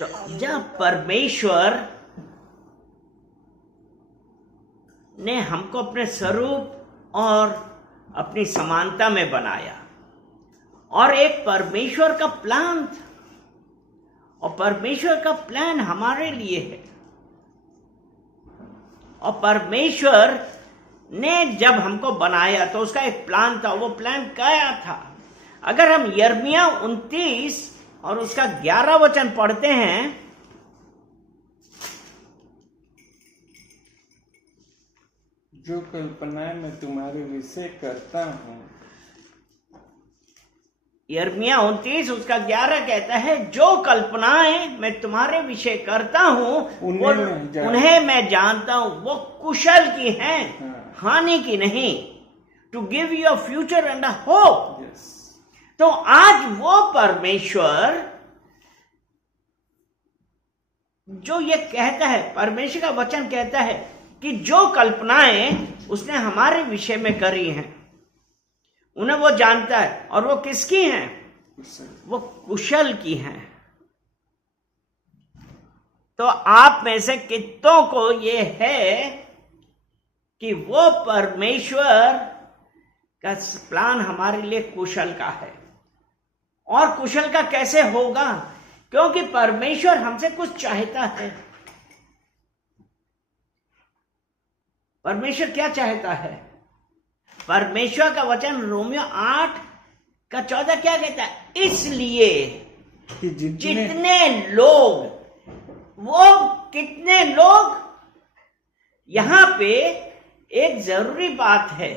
तो जब परमेश्वर ने हमको अपने स्वरूप और अपनी समानता में बनाया और एक परमेश्वर का प्लान था, और परमेश्वर का प्लान हमारे लिए है। और परमेश्वर ने जब हमको बनाया तो उसका एक प्लान था। वो प्लान क्या था? अगर हम यिर्मयाह 29 और उसका 11 वचन पढ़ते हैं, जो कल्पनाएं मैं तुम्हारे विषय करता हूँ। यिर्मयाह 29 उसका 11 कहता है, जो कल्पनाएं मैं तुम्हारे विषय करता हूं उन्हें मैं जानता हूं, वो कुशल की हैं, हानि की नहीं, to give you a future and a hope. तो आज वो परमेश्वर जो ये कहता है, परमेश्वर का वचन कहता है कि जो कल्पनाएं उसने हमारे विषय में करी हैं उन्हें वो जानता है, और वो किसकी हैं? वो कुशल की हैं। तो आप में से कितनों को ये है कि वो परमेश्वर का प्लान हमारे लिए कुशल का है? और कुशल का कैसे होगा? क्योंकि परमेश्वर हमसे कुछ चाहता है। परमेश्वर क्या चाहता है? परमेश्वर का वचन रोमियो 8 का 14 क्या कहता है? इसलिए कि जितने लोग, वो कितने लोग, यहां पे एक जरूरी बात है।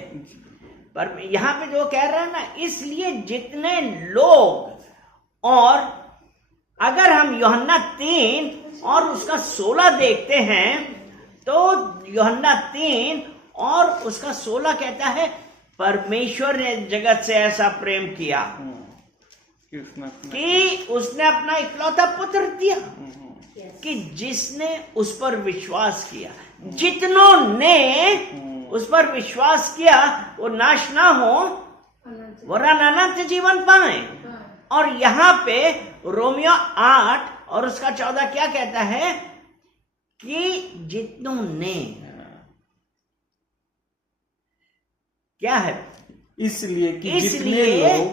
पर यहां पे जो कह रहा है ना, इसलिए जितने लोग, और अगर हम यूहन्ना 3 और उसका 16 देखते हैं तो यूहन्ना 3 और उसका 16 कहता है, परमेश्वर ने जगत से ऐसा प्रेम किया कि उसने अपना इकलौता पुत्र दिया कि जिसने उस पर विश्वास किया, जितनों ने उस पर विश्वास किया वो नाश ना हो वरन अनंत जीवन पाए। और यहाँ पे रोमियो 8 और उसका 14 क्या कहता है? कि जितनों ने, क्या है? इसलिए कि जितने लोग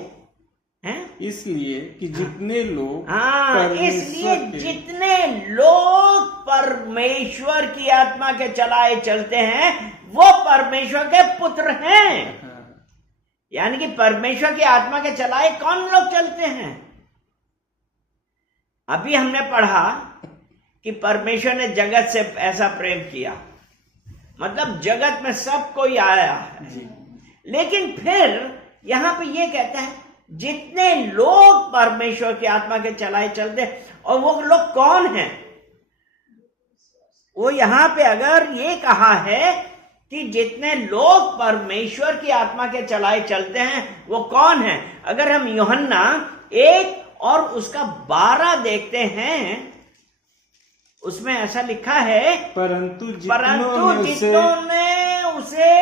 हैं, इसलिए कि जितने लोग, इसलिए जितने लोग परमेश्वर की आत्मा के चलाए चलते हैं वो परमेश्वर के पुत्र हैं। यानी कि परमेश्वर की आत्मा के चलाए कौन लोग चलते हैं? अभी हमने पढ़ा कि परमेश्वर ने जगत से ऐसा प्रेम किया, मतलब जगत में सब कोई आया है। लेकिन फिर यहां पे ये कहता है जितने लोग परमेश्वर की आत्मा के चलाए चलते हैं, और वो लोग कौन हैं? वो यहां पे अगर ये कहा है कि जितने लोग परमेश्वर की आत्मा के चलाए चलते हैं वो कौन है? अगर हम यूहन्ना 1 और उसका 12 देखते हैं, उसमें ऐसा लिखा है, परंतु जितनों ने उसे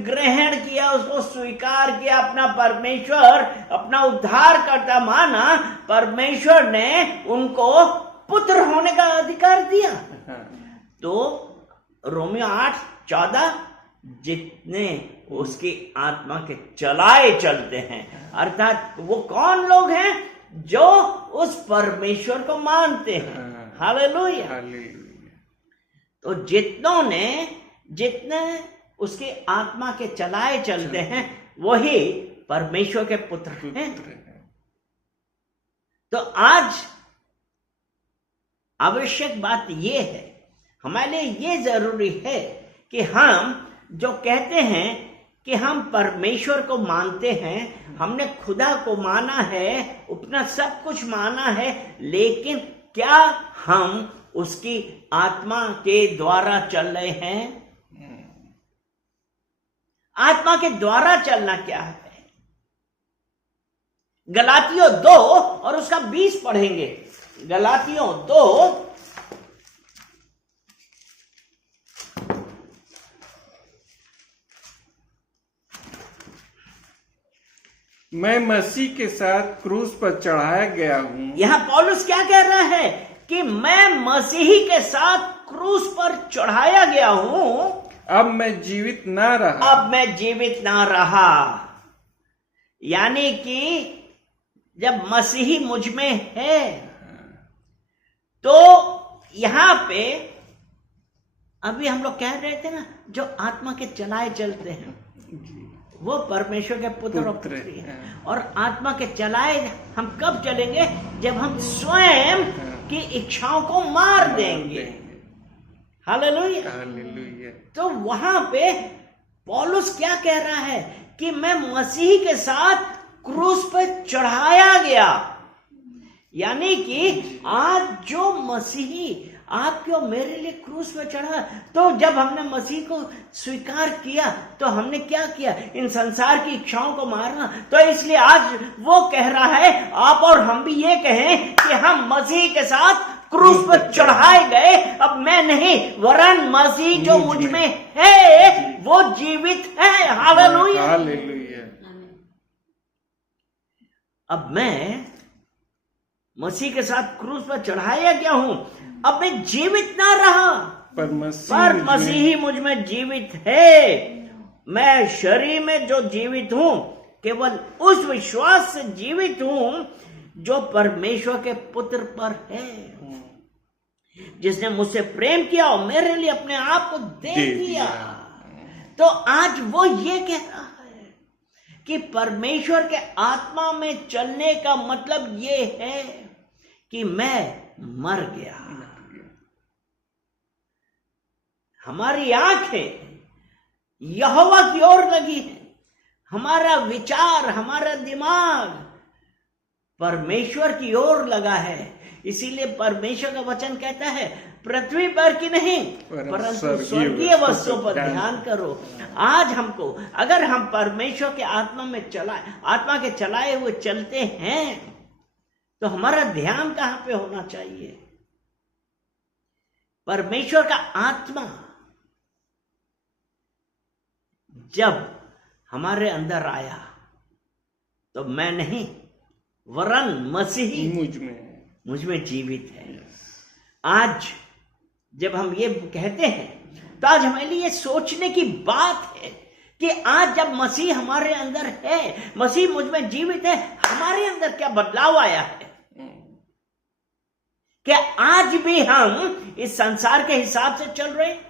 ग्रहण किया, उसको स्वीकार किया, अपना परमेश्वर, अपना उद्धारकर्ता माना, परमेश्वर ने उनको पुत्र होने का अधिकार दिया। तो रोमियो 8:14, जितने उसकी आत्मा के चलाए चलते हैं, अर्थात वो कौन लोग हैं? जो उस परमेश्वर को मानते हैं। हालेलुया। तो जितनों ने, जितने उसके आत्मा के चलाए चलते हैं वही परमेश्वर के पुत्र हैं। तो आज आवश्यक बात यह है, हमारे लिए ये जरूरी है कि हम जो कहते हैं कि हम परमेश्वर को मानते हैं, हमने खुदा को माना है, अपना सब कुछ माना है, लेकिन क्या हम उसकी आत्मा के द्वारा चल रहे हैं? आत्मा के द्वारा चलना क्या है? गलातियों 2 और उसका 20 पढ़ेंगे। गलातियों 2 मैं मसीह के साथ क्रूस पर चढ़ाया गया हूं। यहां पौलुस क्या कह रहा है कि मैं मसीही के साथ क्रूस पर चढ़ाया गया हूं, अब मैं जीवित ना रहा, अब मैं जीवित ना रहा। यानी कि जब मसीही मुझ में है, तो यहां पे अभी हम लोग कह रहे थे ना, जो आत्मा के चलाए चलते हैं वो परमेश्वर के पुत्र और पुत्री हैं। और आत्मा के चलाए हम कब चलेंगे? जब हम स्वयं की इच्छाओं को मार देंगे। हालेलुया। हालेलुया। तो वहां पे पौलुस क्या कह रहा है कि मैं मसीह के साथ क्रूस पर चढ़ाया गया। यानी कि आज जो मसीही आपके और मेरे लिए क्रूस पर चढ़ा, तो जब हमने मसीह को स्वीकार किया तो हमने क्या किया? इन संसार की इच्छाओं को मारना। तो इसलिए आज वो कह रहा है, आप और हम भी ये कहें कि हम मसीह के साथ क्रूस पर चढ़ाए गए। अब मैं नहीं, वरन मसीह जो मुझ में है वो जीवित है। हालेलुया। हालेलुया। अब मैं मसीह के साथ क्रूस पर चढ़ाया गया हूं, अब मैं जीवित ना रहा, पर मसीह मुझ में जीवित है। मैं शरीर में जो जीवित हूं, केवल उस विश्वास से जीवित हूं जो परमेश्वर के पुत्र पर है, जिसने मुझसे प्रेम किया और मेरे लिए अपने आप को दे दिया। तो आज वो ये कह रहा है कि परमेश्वर के आत्मा में चलने का मतलब ये है कि मैं मर गया। हमारी आंखें यहोवा की ओर लगी है, हमारा विचार, हमारा दिमाग परमेश्वर की ओर लगा है। इसीलिए परमेश्वर का वचन कहता है, पृथ्वी पर की नहीं परंतु स्वर्गीय वस्तुओं पर ध्यान करो। आज हमको, अगर हम परमेश्वर के आत्मा के चलाए हुए चलते हैं, तो हमारा ध्यान कहां पे होना चाहिए? परमेश्वर का आत्मा जब हमारे अंदर आया तो मैं नहीं, वरन मसीही मुझ में जीवित है। आज जब हम ये कहते हैं तो आज हमारे लिए सोचने की बात है कि आज जब मसीह हमारे अंदर है, मसीह मुझ में जीवित है, हमारे अंदर क्या बदलाव आया है? क्या आज भी हम इस संसार के हिसाब से चल रहे हैं?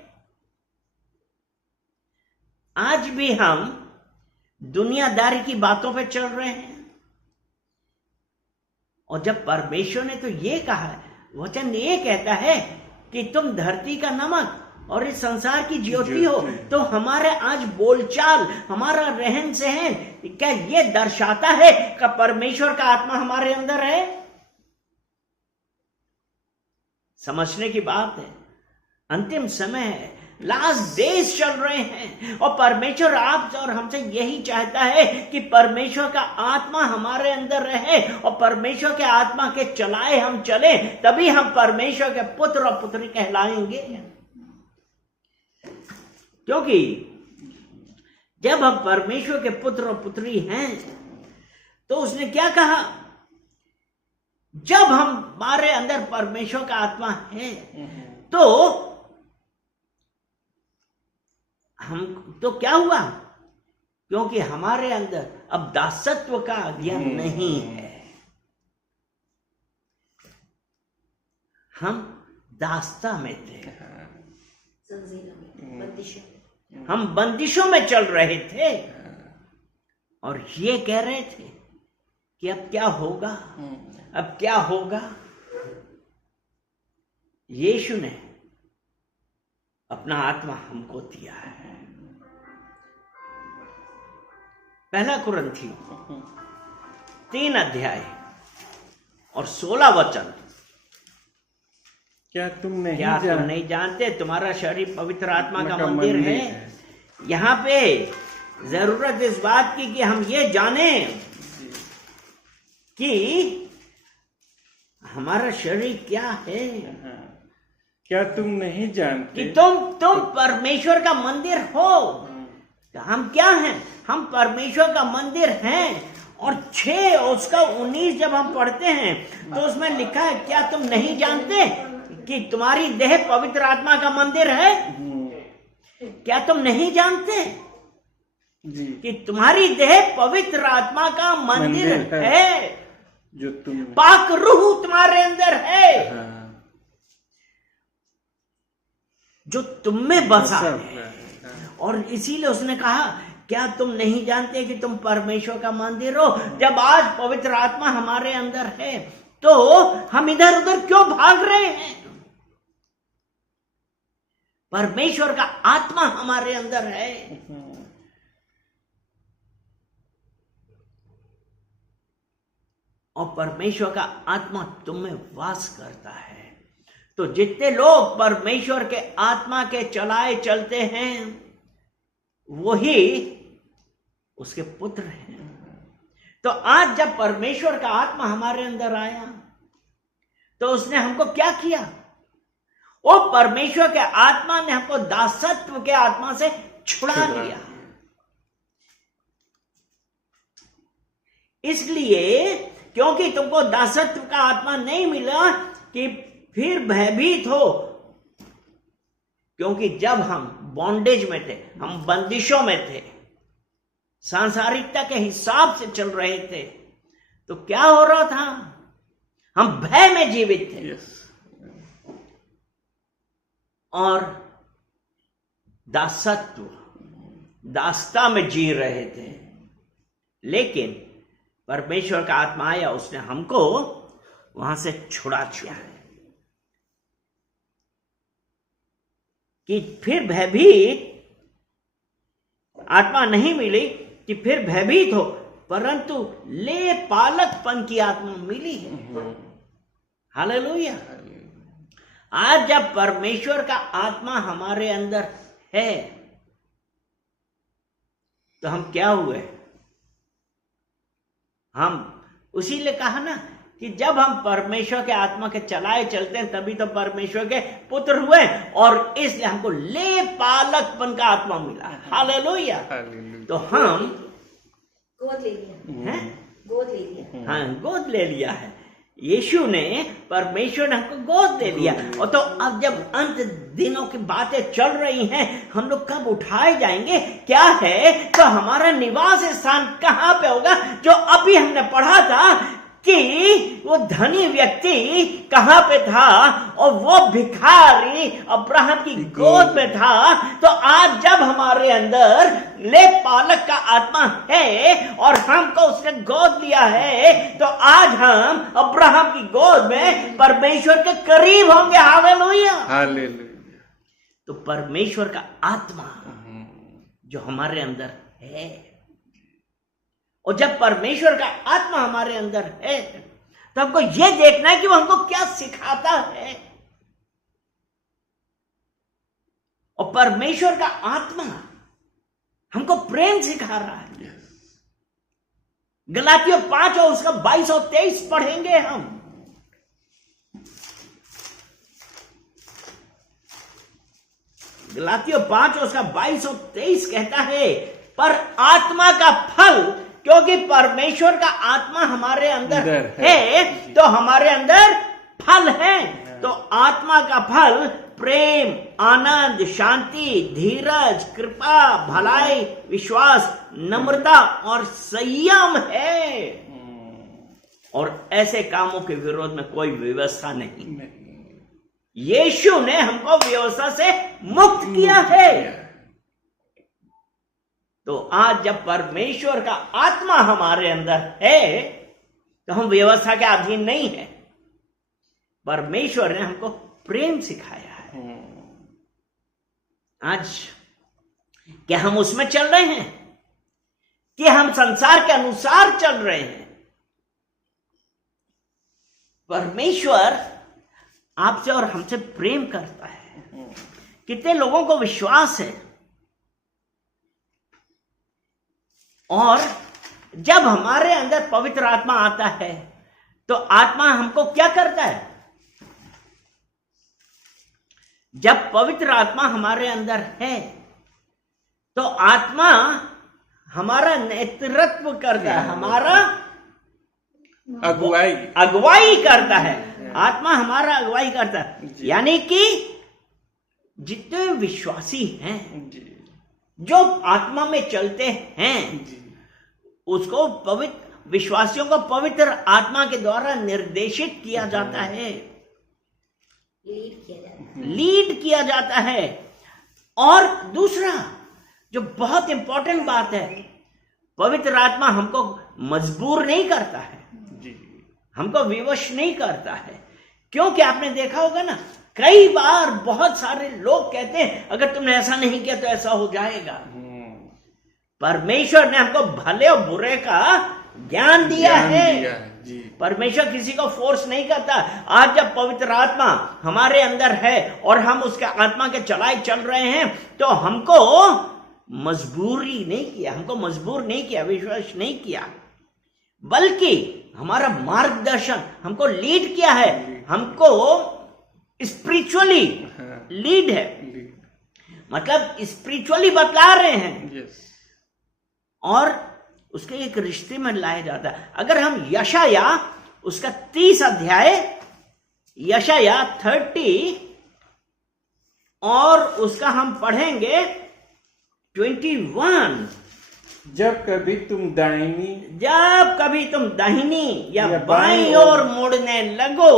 आज भी हम दुनियादारी की बातों पे चल रहे हैं? और जब परमेश्वर ने तो ये कहा है, वचन ये कहता है कि तुम धरती का नमक और इस संसार की ज्योति हो, तो हमारे आज बोलचाल, हमारा रहन सहन, क्या ये दर्शाता है कि परमेश्वर का आत्मा हमारे अंदर है? समझने की बात है। अंतिम समय है, लास्ट डेज चल रहे हैं, और परमेश्वर आप और हमसे यही चाहता है कि परमेश्वर का आत्मा हमारे अंदर रहे और परमेश्वर के आत्मा के चलाए हम चले, तभी हम परमेश्वर के पुत्र और पुत्री कहलाएंगे। क्योंकि जब हम परमेश्वर के पुत्र और पुत्री हैं, तो उसने क्या कहा? जब हमारे अंदर परमेश्वर का आत्मा है, तो क्या हुआ? क्योंकि हमारे अंदर अब दासत्व का ज्ञान नहीं है, हम दासता में थे, हम बंदिशों में चल रहे थे, और ये कह रहे थे कि अब क्या होगा, अब क्या होगा? यीशु ने अपना आत्मा हमको दिया है। पहला कुरिन्थियों 3 अध्याय और 16 वचन। क्या तुम नहीं जानते तुम्हारा शरीर पवित्र आत्मा का मंदिर है? यहाँ पे जरूरत इस बात की कि हम ये जाने कि हमारा शरीर क्या है। क्या तुम नहीं जानते कि तुम परमेश्वर का मंदिर हो? तो हम क्या हैं? हम परमेश्वर का मंदिर हैं, और 6 उसका 19 जब हम पढ़ते हैं तो उसमें लिखा है, क्या तुम नहीं जानते कि तुम्हारी देह पवित्र आत्मा का मंदिर है? क्या तुम नहीं जानते जी, कि तुम्हारी देह पवित्र आत्मा का मंदिर है, जो तुम पाक रूह तुम्हारे अंदर है, हाँ, जो तुम में बसा सब है। है। और इसीलिए उसने कहा, क्या तुम नहीं जानते कि तुम परमेश्वर का मंदिर हो? जब आज पवित्र आत्मा हमारे अंदर है तो हम इधर उधर क्यों भाग रहे हैं? परमेश्वर का आत्मा हमारे अंदर है। और परमेश्वर का आत्मा तुम में वास करता है। तो जितने लोग परमेश्वर के आत्मा के चलाए चलते हैं वही उसके पुत्र हैं। तो आज जब परमेश्वर का आत्मा हमारे अंदर आया तो उसने हमको क्या किया? वो परमेश्वर के आत्मा ने हमको दासत्व के आत्मा से छुड़ा लिया। इसलिए क्योंकि तुमको दासत्व का आत्मा नहीं मिला कि फिर भयभीत हो, क्योंकि जब हम बॉन्डेज में थे, हम बंदिशों में थे, सांसारिकता के हिसाब से चल रहे थे, तो क्या हो रहा था? हम भय में जीवित थे। यस, और दासत्व, दासता में जी रहे थे। लेकिन परमेश्वर का आत्मा आया, उसने हमको वहां से छुड़ा दिया है कि फिर भयभीत आत्मा नहीं मिली कि फिर भयभीत हो, परंतु ले पालकपन की आत्मा मिली है। हालेलुया। आज जब परमेश्वर का आत्मा हमारे अंदर है तो हम क्या हुए? हम उसीलिए कहा ना कि जब हम परमेश्वर के आत्मा के चलाए चलते हैं तभी तो परमेश्वर के पुत्र हुए, और इसलिए हमको ले पालकपन का आत्मा मिला। हालेलुया। तो हम गोद ले लिया हैं, गोद ले लिया। हाँ, गोद ले लिया है। यीशु ने, परमेश्वर ने हमको गोद ले लिया। और तो अब जब अंत दिनों की बातें चल रही हैं, हम लोग कब उठाए जाएंगे, क्या है, तो हमारा निवास स्थान कहां पे होगा? जो अभी हमने पढ़ा था कि वो धनी व्यक्ति कहां पे था, और वो भिखारी अब्राहम की गोद में था। तो आज जब हमारे अंदर ले पालक का आत्मा है और हमको उसने गोद लिया है, तो आज हम अब्राहम की गोद में परमेश्वर के करीब होंगे। हालेलुया। हालेलुया। तो परमेश्वर का आत्मा जो हमारे अंदर है, और जब परमेश्वर का आत्मा हमारे अंदर है तो हमको यह देखना है कि वो हमको क्या सिखाता है। और परमेश्वर का आत्मा हमको प्रेम सिखा रहा है। गलातियों 5 और उसका 22 और 23 पढ़ेंगे हम। गलातियों 5 और उसका 22 और 23 कहता है, पर आत्मा का फल, क्योंकि परमेश्वर का आत्मा हमारे अंदर है तो हमारे अंदर फल है। तो आत्मा का फल प्रेम, आनंद, शांति, धीरज, कृपा, भलाई, विश्वास, नम्रता और संयम है। और ऐसे कामों के विरोध में कोई व्यवस्था नहीं। यीशु ने हमको व्यवस्था से मुक्त किया है। तो आज जब परमेश्वर का आत्मा हमारे अंदर है तो हम व्यवस्था के अधीन नहीं है। परमेश्वर ने हमको प्रेम सिखाया है। आज क्या हम उसमें चल रहे हैं कि हम संसार के अनुसार चल रहे हैं? परमेश्वर आपसे और हमसे प्रेम करता है। कितने लोगों को विश्वास है? और जब हमारे अंदर पवित्र आत्मा आता है तो आत्मा हमको क्या करता है? जब पवित्र आत्मा हमारे अंदर है तो आत्मा हमारा नेतृत्व करता है, हमारा अगुवाई करता है। आत्मा हमारा अगुवाई करता है, यानी कि जितने विश्वासी हैं जो आत्मा में चलते हैं उसको पवित्र विश्वासियों को पवित्र आत्मा के द्वारा निर्देशित किया जाता है, लीड किया जाता है। और दूसरा जो बहुत इंपॉर्टेंट बात है, पवित्र आत्मा हमको मजबूर नहीं करता है, हमको विवश नहीं करता है। क्योंकि आपने देखा होगा ना, कई बार बहुत सारे लोग कहते हैं अगर तुमने ऐसा नहीं किया तो ऐसा हो जाएगा। परमेश्वर ने हमको भले और बुरे का ज्ञान दिया है। परमेश्वर किसी को फोर्स नहीं करता। आज जब पवित्र आत्मा हमारे अंदर है और हम उसके आत्मा के चलाए चल रहे हैं तो हमको मजबूरी नहीं किया, हमको मजबूर नहीं किया, विश्वास नहीं किया, बल्कि हमारा मार्गदर्शन हमको लीड किया है, हमको स्पिरिचुअली लीड है, मतलब स्पिरिचुअली बतला रहे हैं और उसके एक रिश्ते में लाया जाता है। अगर हम यशाया उसका 30 अध्याय, यशाया 30 और उसका हम पढ़ेंगे 21। जब कभी तुम दाहिनी या बाईं ओर मुड़ने लगो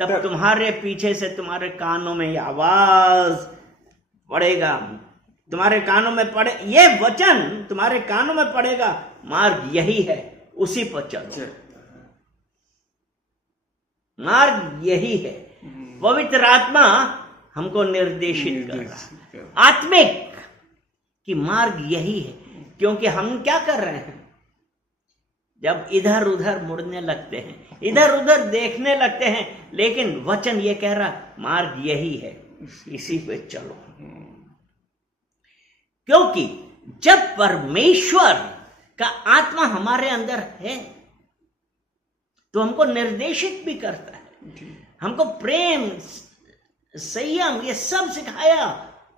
तब तुम्हारे पीछे से तुम्हारे कानों में यह आवाज पड़ेगा, तुम्हारे कानों में पड़े, ये वचन तुम्हारे कानों में पड़ेगा, मार्ग यही है, उसी पर चलो। मार्ग यही है। पवित्र आत्मा हमको निर्देशित कर रहा है, आत्मिक कि मार्ग यही है। क्योंकि हम क्या कर रहे हैं, जब इधर उधर मुड़ने लगते हैं, इधर उधर देखने लगते हैं, लेकिन वचन ये कह रहा मार्ग यही है, इसी पे चलो। क्योंकि जब परमेश्वर का आत्मा हमारे अंदर है तो हमको निर्देशित भी करता है, हमको प्रेम, संयम ये सब सिखाया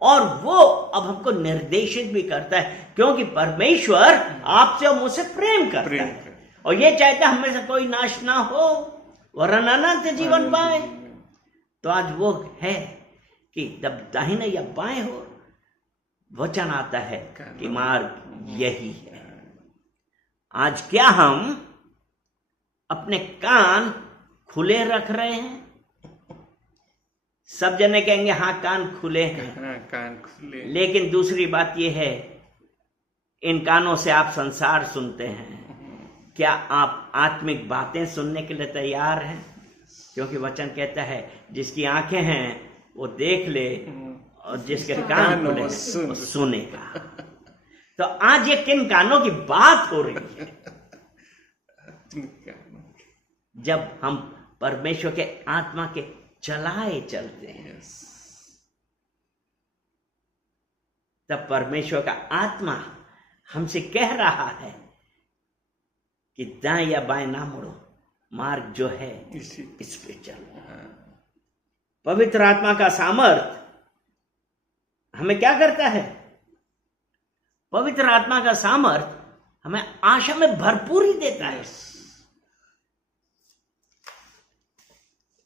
और वो अब हमको निर्देशित भी करता है। क्योंकि परमेश्वर आपसे और मुझसे प्रेम करता है और ये चाहता है हमें से कोई नाश ना हो वरन अनंत जीवन पाए। तो आज वो है कि जब दाहिने या बाएं हो, वचन आता है कि मार्ग यही है। आज क्या हम अपने कान खुले रख रहे हैं? सब जने कहेंगे हाँ कान खुले हैं, कान खुले। लेकिन दूसरी बात यह है, इन कानों से आप संसार सुनते हैं, क्या आप आत्मिक बातें सुनने के लिए तैयार हैं? क्योंकि वचन कहता है जिसकी आंखें हैं वो देख ले और जिसके कान खुले वो सुनेगा। तो आज ये किन कानों की बात हो रही है? जब हम परमेश्वर के आत्मा के चलाए चलते हैं, तब परमेश्वर का आत्मा हमसे कह रहा है कि दाएं या बाएं ना मुड़ो, मार्ग जो है इस पे चलो। पवित्र आत्मा का सामर्थ हमें क्या करता है? पवित्र आत्मा का सामर्थ हमें आशा में भरपूरी देता है।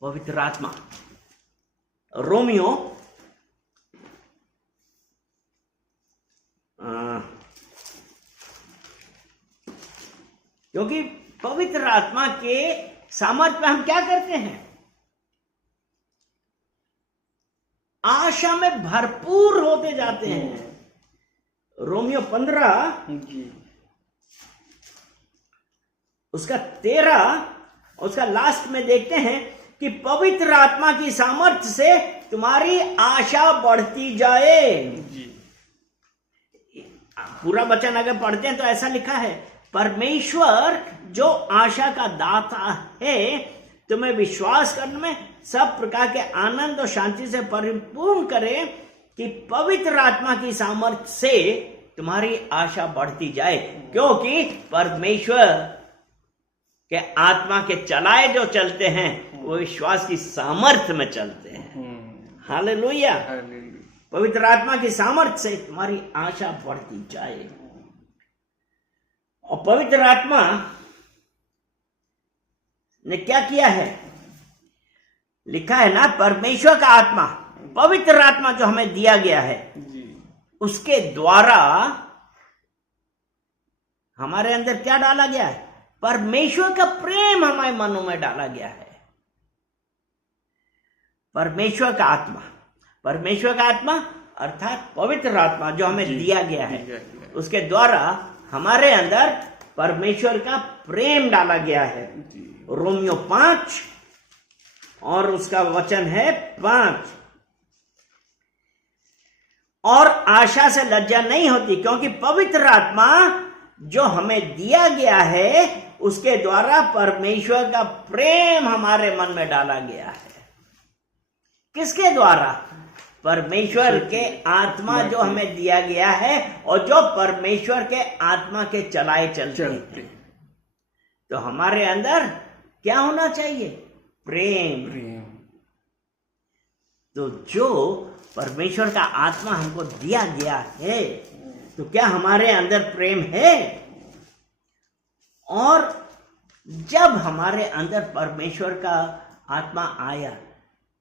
पवित्र आत्मा, रोमियो क्योंकि पवित्र आत्मा के सामर्थ्य में हम क्या करते हैं? आशा में भरपूर होते जाते हैं। रोमियो 15 उसका 13 उसका लास्ट में देखते हैं कि पवित्र आत्मा की सामर्थ्य से तुम्हारी आशा बढ़ती जाए। पूरा वचन अगर पढ़ते हैं तो ऐसा लिखा है, परमेश्वर जो आशा का दाता है तुम्हें विश्वास करने में सब प्रकार के आनंद और शांति से परिपूर्ण करे कि पवित्र आत्मा की सामर्थ्य से तुम्हारी आशा बढ़ती जाए। क्योंकि परमेश्वर के आत्मा के चलाए जो चलते हैं वो विश्वास की सामर्थ्य में चलते हैं। हालेलुया। पवित्र आत्मा की सामर्थ्य से तुम्हारी आशा बढ़ती जाए। और पवित्र आत्मा ने क्या किया है? लिखा है ना, परमेश्वर का आत्मा, पवित्र आत्मा जो हमें दिया गया है, उसके द्वारा हमारे अंदर क्या डाला गया है? परमेश्वर का प्रेम हमारे मनों में डाला गया है। परमेश्वर का आत्मा, परमेश्वर का आत्मा अर्थात पवित्र आत्मा जो हमें दिया गया है, उसके द्वारा हमारे अंदर परमेश्वर का प्रेम डाला गया है। रोमियो 5 और उसका वचन है 5, और आशा से लज्जा नहीं होती, क्योंकि पवित्र आत्मा जो हमें दिया गया है उसके द्वारा परमेश्वर का प्रेम हमारे मन में डाला गया है। किसके द्वारा? परमेश्वर के आत्मा जो हमें दिया गया है और जो परमेश्वर के आत्मा के चलाए चलते हैं। तो हमारे अंदर क्या होना चाहिए? प्रेम। तो जो परमेश्वर का आत्मा हमको दिया गया है, तो क्या हमारे अंदर प्रेम है? और जब हमारे अंदर परमेश्वर का आत्मा आया,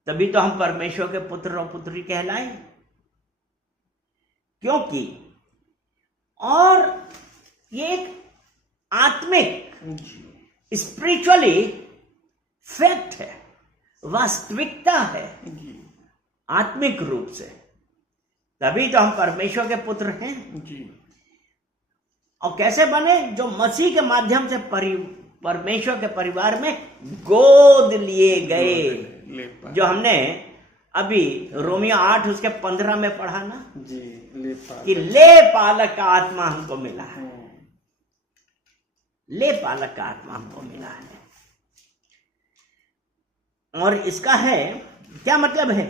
तभी तो हम परमेश्वर के पुत्र और पुत्री कहलाए। क्योंकि और ये एक आत्मिक स्पिरिचुअली फैक्ट है, वास्तविकता है, आत्मिक रूप से, तभी तो हम परमेश्वर के पुत्र हैं। और कैसे बने? जो मसीह के माध्यम से परमेश्वर के परिवार में गोद लिए गए, जो हमने अभी रोमियो 8 उसके 15 में पढ़ा ना, कि ले पालक का आत्मा हमको मिला है। ले पालक का आत्मा हमको मिला है। और इसका है क्या मतलब है?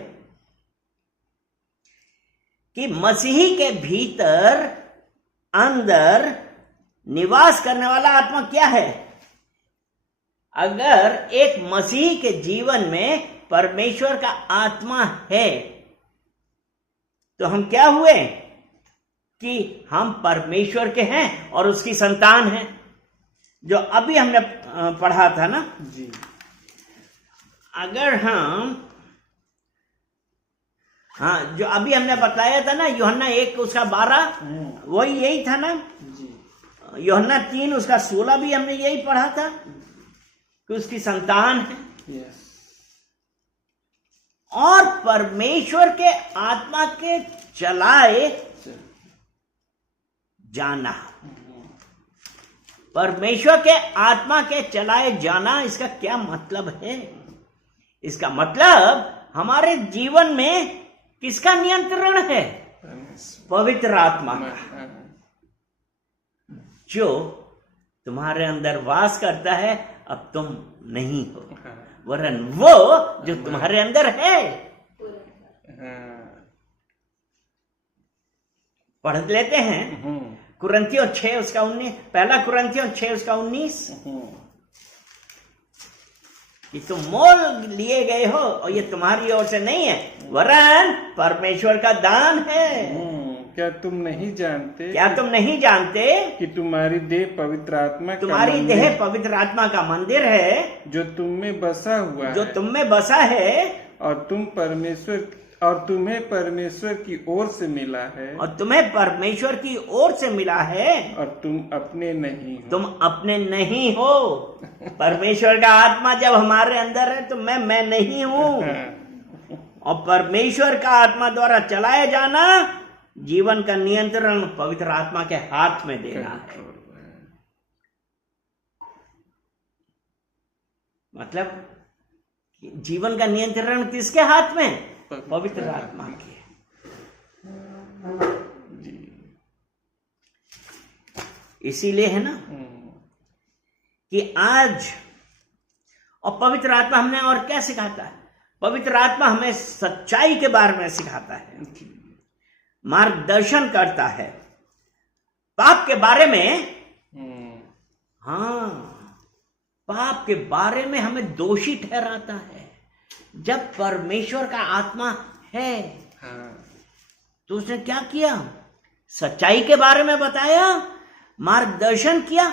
कि मसीही के भीतर अंदर निवास करने वाला आत्मा क्या है? अगर एक मसीही के जीवन में परमेश्वर का आत्मा है, तो हम क्या हुए? कि हम परमेश्वर के हैं और उसकी संतान हैं, जो अभी हमने पढ़ा था ना जी। अगर हम जो अभी हमने बताया था ना, यूहन्ना 1 उसका 12, वही यही था ना जी। यूहन्ना 3 उसका 16 भी हमने यही पढ़ा था कि उसकी संतान है। yes. और परमेश्वर के आत्मा के चलाए जाना, परमेश्वर के आत्मा के चलाए जाना, इसका क्या मतलब है? इसका मतलब हमारे जीवन में किसका नियंत्रण है? पवित्र आत्मा का, जो तुम्हारे अंदर वास करता है। अब तुम नहीं हो, वरन वो जो तुम्हारे अंदर है। पढ़ लेते हैं कुरिन्थियों 6 उसका 19, पहला कुरिन्थियों 6 उसका 19, कि तुम मोल लिए गए हो और ये तुम्हारी ओर से नहीं है, वरन परमेश्वर का दान है। क्या तुम नहीं जानते? क्या तुम नहीं जानते कि तुम्हारी देह पवित्र आत्मा तुम्हारी देह पवित्र आत्मा का मंदिर है, जो तुम में बसा हुआ है, जो तुम में बसा है, और तुम्हें परमेश्वर की ओर से मिला है, और तुम्हें परमेश्वर की ओर से मिला है, और तुम अपने नहीं हो। तुम अपने नहीं हो। परमेश्वर का आत्मा जब हमारे अंदर है तो मैं नहीं हूं। और परमेश्वर का आत्मा द्वारा चलाए जाना, जीवन का नियंत्रण पवित्र आत्मा के हाथ में देना है। मतलब जीवन का नियंत्रण किसके हाथ में? पवित्र आत्मा के। इसीलिए है ना कि आज, और पवित्र आत्मा हमने और क्या सिखाता है? पवित्र आत्मा हमें सच्चाई के बारे में सिखाता है, मार्गदर्शन करता है, पाप के बारे में। पाप के बारे में हमें दोषी ठहराता है। जब परमेश्वर का आत्मा है तो उसने क्या किया? सच्चाई के बारे में बताया, मार्गदर्शन किया,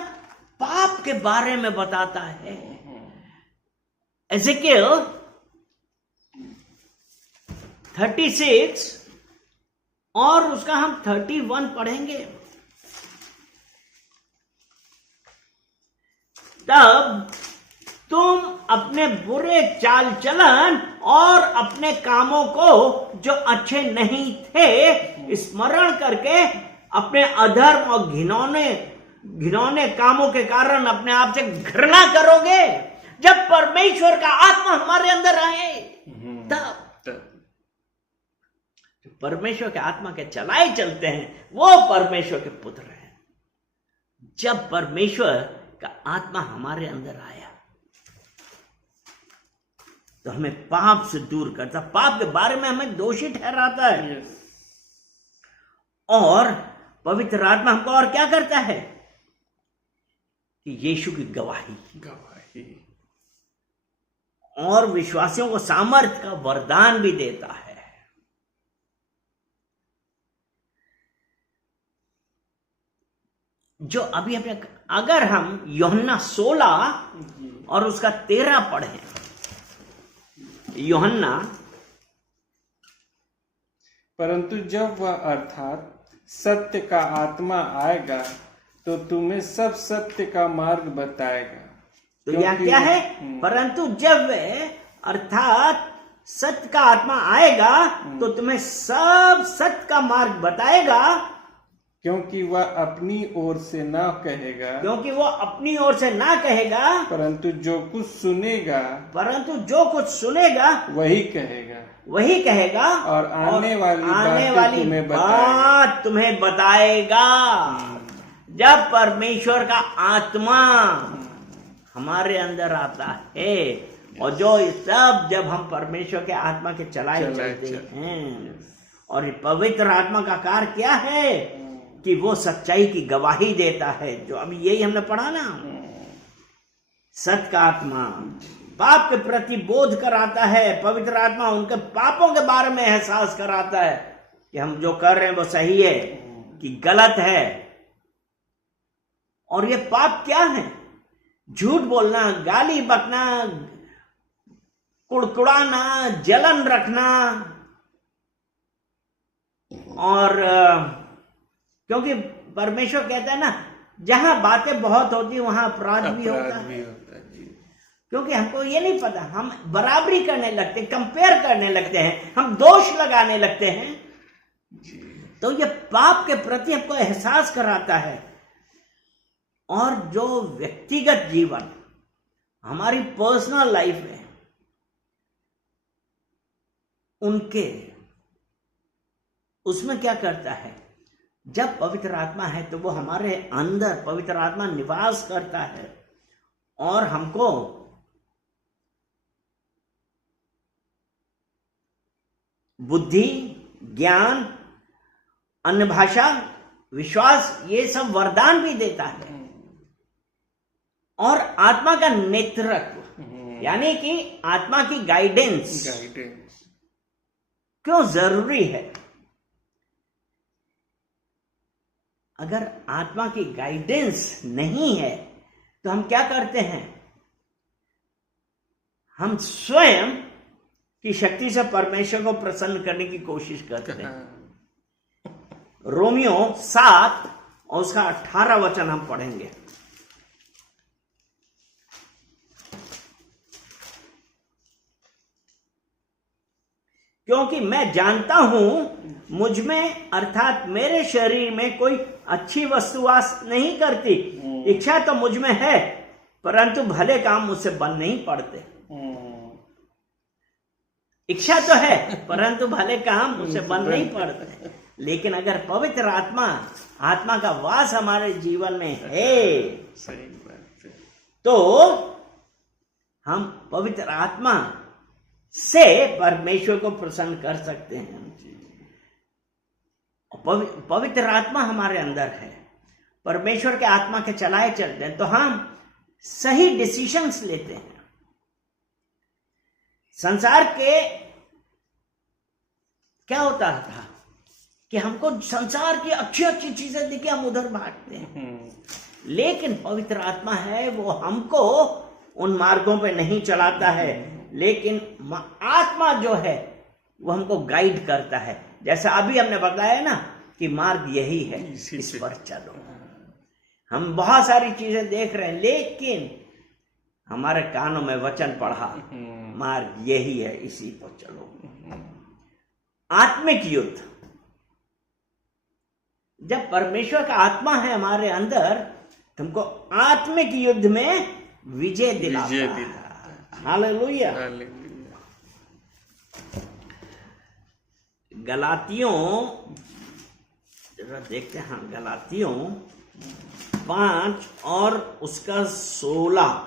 पाप के बारे में बताता है। एजेकियल 36 और उसका हम 31 पढ़ेंगे। तब तुम अपने बुरे चाल चलन और अपने कामों को जो अच्छे नहीं थे स्मरण करके अपने अधर्म और घिनौने कामों के कारण अपने आप से घृणा करोगे। जब परमेश्वर का आत्मा हमारे अंदर आए तब परमेश्वर के आत्मा के चलाए चलते हैं वो परमेश्वर के पुत्र हैं। जब परमेश्वर का आत्मा हमारे अंदर आया तो हमें पाप से दूर करता, पाप के बारे में हमें दोषी ठहराता है। और पवित्र आत्मा हमको और क्या करता है कि यीशु की गवाही और विश्वासियों को सामर्थ्य का वरदान भी देता है। जो अभी अपने, अगर हम यूहन्ना 16 और उसका 13 पढ़ें, यूहन्ना, परंतु जब वह अर्थात सत्य का आत्मा आएगा तो तुम्हें सब सत्य का मार्ग बताएगा। तो यह क्या है? परंतु जब अर्थात सत्य का आत्मा आएगा तो तुम्हें सब सत्य का मार्ग बताएगा, क्योंकि वह अपनी ओर से ना कहेगा, क्योंकि वो अपनी ओर से ना कहेगा, परंतु जो कुछ सुनेगा वही कहेगा और आने वाली बात तुम्हें बताएगा। जब परमेश्वर का आत्मा हमारे अंदर आता है और जब हम परमेश्वर के आत्मा के चलाए चलते हैं, और ये पवित्र आत्मा का कार्य क्या है कि वो सच्चाई की गवाही देता है। जो अभी यही हमने पढ़ा ना, सत्य का आत्मा पाप के प्रति बोध कराता है। पवित्र आत्मा उनके पापों के बारे में एहसास कराता है कि हम जो कर रहे हैं वो सही है कि गलत है। और ये पाप क्या है? झूठ बोलना, गाली बकना, कुड़कुड़ाना, जलन रखना। और क्योंकि परमेश्वर कहता है ना, जहां बातें बहुत होती वहां अपराध भी होता है। क्योंकि हमको ये नहीं पता, हम बराबरी करने लगते, कंपेयर करने लगते हैं, हम दोष लगाने लगते हैं। तो ये पाप के प्रति हमको एहसास कराता है। और जो व्यक्तिगत जीवन, हमारी पर्सनल लाइफ है, उसमें क्या करता है? जब पवित्र आत्मा है तो वो हमारे अंदर पवित्र आत्मा निवास करता है और हमको बुद्धि, ज्ञान, अन्य भाषा, विश्वास, ये सब वरदान भी देता है। और आत्मा का नेतृत्व, यानी कि आत्मा की गाइडेंस क्यों जरूरी है? अगर आत्मा की गाइडेंस नहीं है तो हम क्या करते हैं? हम स्वयं की शक्ति से परमेश्वर को प्रसन्न करने की कोशिश करते हैं। रोमियो 7 और उसका 18 वचन हम पढ़ेंगे। क्योंकि मैं जानता हूं मुझ में अर्थात मेरे शरीर में कोई अच्छी वस्तु वास नहीं करती। इच्छा तो मुझ में है परंतु भले काम मुझसे बन नहीं पड़ते। इच्छा तो है परंतु भले काम मुझसे बन नहीं पड़ते। लेकिन अगर पवित्र आत्मा का वास हमारे जीवन में है तो हम पवित्र आत्मा से परमेश्वर को प्रसन्न कर सकते हैं। पवित्र आत्मा हमारे अंदर है, परमेश्वर के आत्मा के चलाए चलते हैं तो हम सही डिसीजंस लेते हैं। संसार के क्या होता था? कि हमको संसार की अच्छी अच्छी चीजें दिखे, हम उधर भागते हैं। लेकिन पवित्र आत्मा है वो हमको उन मार्गों पे नहीं चलाता है, लेकिन आत्मा जो है वो हमको गाइड करता है। जैसा अभी हमने बताया ना कि मार्ग यही है, इस पर चलो। हम बहुत सारी चीजें देख रहे हैं, लेकिन हमारे कानों में वचन पढ़ा, मार्ग यही है, इसी पर चलो। आत्मिक युद्ध, जब परमेश्वर का आत्मा है हमारे अंदर, तुमको आत्मिक युद्ध में विजय दिलाता है। हालेलुया। गलातियों जरा देखते हैं, गलातियों 5 और उसका 16।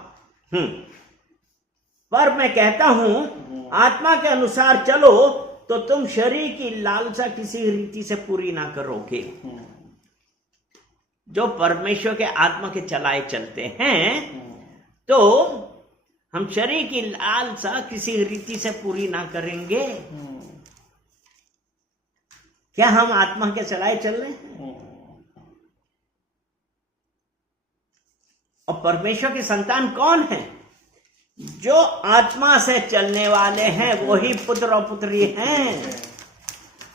पर मैं कहता हूं आत्मा के अनुसार चलो तो तुम शरीर की लालसा किसी रीति से पूरी ना करोगे। जो परमेश्वर के आत्मा के चलाए चलते हैं तो हम शरीर की लालसा किसी रीति से पूरी ना करेंगे। क्या हम आत्मा के चलाए चल रहे हैं? और परमेश्वर के संतान कौन है? जो आत्मा से चलने वाले हैं वही पुत्र और पुत्री हैं।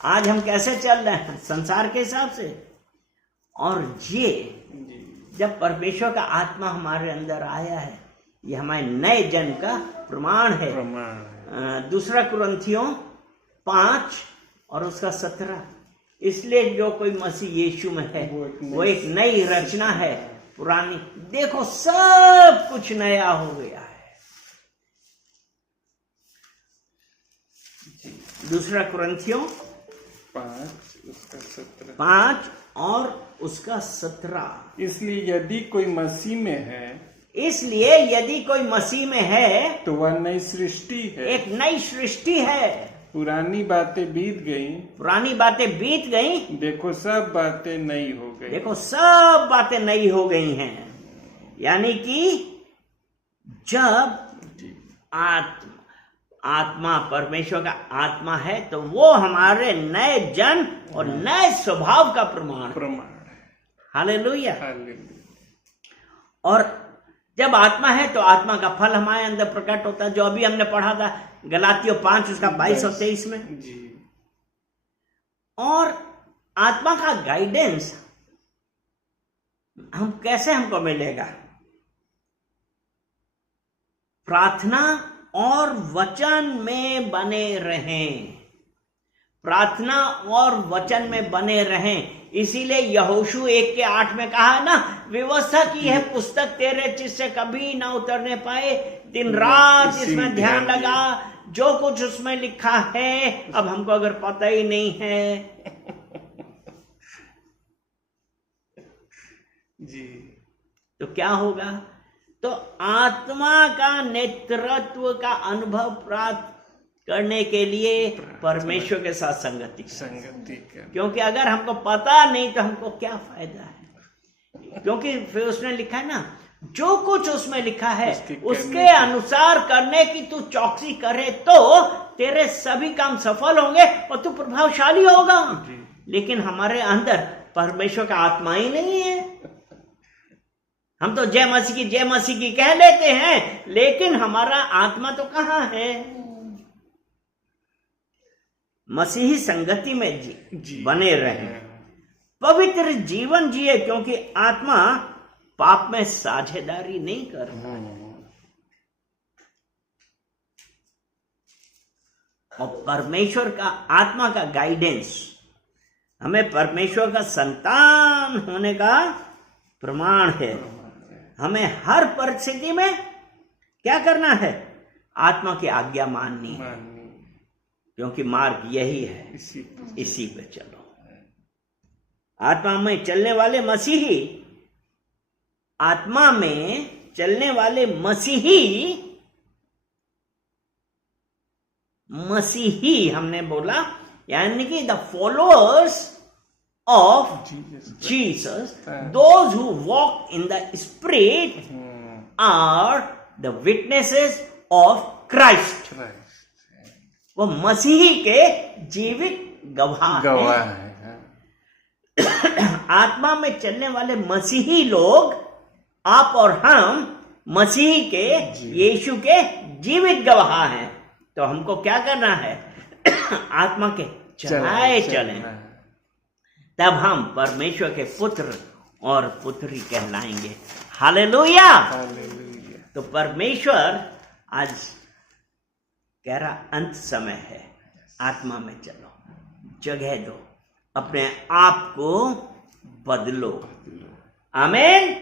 आज हम कैसे चल रहे हैं? संसार के हिसाब से। और ये जब परमेश्वर का आत्मा हमारे अंदर आया है, ये हमारे नए जन्म का प्रमाण है। दूसरा कुरिन्थियों 5 और उसका 17। इसलिए जो कोई मसीह यीशु में है वो एक नई रचना है, पुरानी देखो सब कुछ नया हो गया है। दूसरा कुरिन्थियों 5 और उसका 17। इसलिए यदि कोई मसीह में है तो वह नई सृष्टि है, एक नई सृष्टि है। पुरानी बातें बीत गई, देखो सब बातें नई हो गई हैं। यानी कि जब आत्मा परमेश्वर का आत्मा है तो वो हमारे नए जन्म और नए स्वभाव का प्रमाण है। हालेलुया। और जब आत्मा है तो आत्मा का फल हमारे अंदर प्रकट होता है, जो अभी हमने पढ़ा था गलातियों 5 उसका 22 और 23 में जी। और आत्मा का गाइडेंस हमको मिलेगा? प्रार्थना और वचन में बने रहें। इसीलिए यहोशू 1:8 में कहा ना, व्यवस्था की है पुस्तक तेरे चित्त से कभी ना उतरने पाए, दिन रात इसमें ध्यान लगा, जो कुछ उसमें लिखा है। अब हमको अगर पता ही नहीं है जी, तो क्या होगा? तो आत्मा का नेतृत्व का अनुभव प्राप्त करने के लिए परमेश्वर के साथ संगति कर। क्योंकि अगर हमको पता नहीं तो हमको क्या फायदा है? क्योंकि फिर उसने लिखा है ना, जो कुछ उसमें लिखा है उसके अनुसार करने की तू चौकसी करे तो तेरे सभी काम सफल होंगे और तू प्रभावशाली होगा। लेकिन हमारे अंदर परमेश्वर का आत्मा ही नहीं है। हम तो जय मसीह की कह लेते हैं, लेकिन हमारा आत्मा तो कहाँ है? मसीही संगति में बने रहें, पवित्र जीवन जिए, क्योंकि आत्मा पाप में साझेदारी नहीं करता है। और परमेश्वर का आत्मा का गाइडेंस हमें परमेश्वर का संतान होने का प्रमाण है। हमें हर परिस्थिति में क्या करना है? आत्मा की आज्ञा माननी है, क्योंकि मार्ग यही है, इसी पे चलो। आत्मा में चलने वाले मसीही हमने बोला, यानी कि the followers of Jesus, those who walk in the Spirit are the witnesses of Christ. वो मसीही के जीवित गवाह हैं। आत्मा में चलने वाले मसीही लोग, आप और हम मसीह के, यीशु के जीवित गवाह हैं। तो हमको क्या करना है? आत्मा के चलाए चलें, तब हम परमेश्वर के पुत्र और पुत्री कहलाएंगे। हालेलुया। तो परमेश्वर आज कह रहा अंत समय है, आत्मा में चलो, जगह दो, अपने आप को बदलो। आमीन।